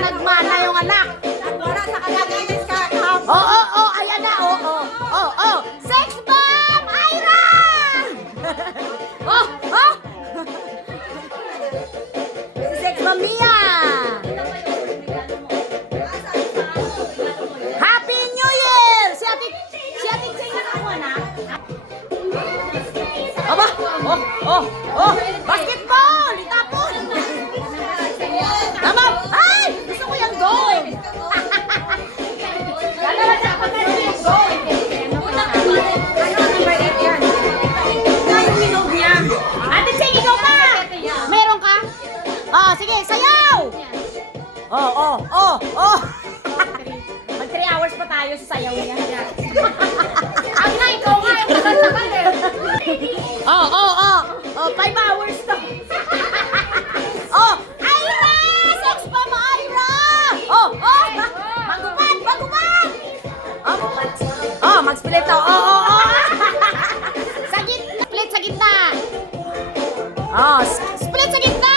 nagmana yung anak. Wala sa kalagayan ka. Ayan na, Sex bomb, Ira! Si Sex bomb Mia. Happy New Year! Si Ate Ching na ako na. Aba, basketball! Itapon! Tama! Ay! Gusto ko yung goal! Dalawa dapat na yung goal! Ate Ching, ikaw pa! Meron ka? Sige, sayaw! Mag 3 hours pa tayo sa sayaw niya. Ang na, ikaw nga yung tagal eh. 5 hours to. Ira! Sex bomb, Ira! Magubad! Mag-split daw. Sa gitna. Split sa gitna. Split sa gitna.